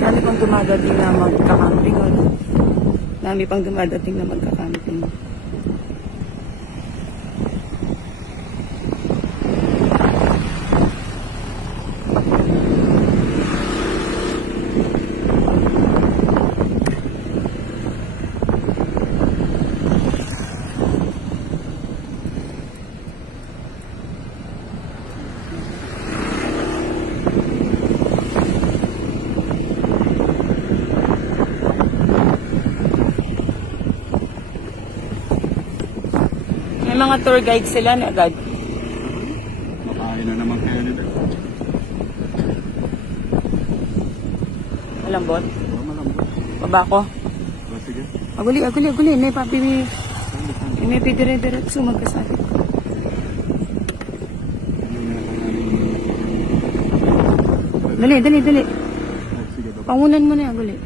Dami pang dumadating na magkakamping. Dami pang dumadating na magkakamping. May mga tour guide sila na agad. Makain na naman kayo nito. Malambot. Malambot. Baba ko. Sige. Aguli. May papi. May pidire-diretso magkasali. Dali. Sige, baba. Pangunan mo na aguli.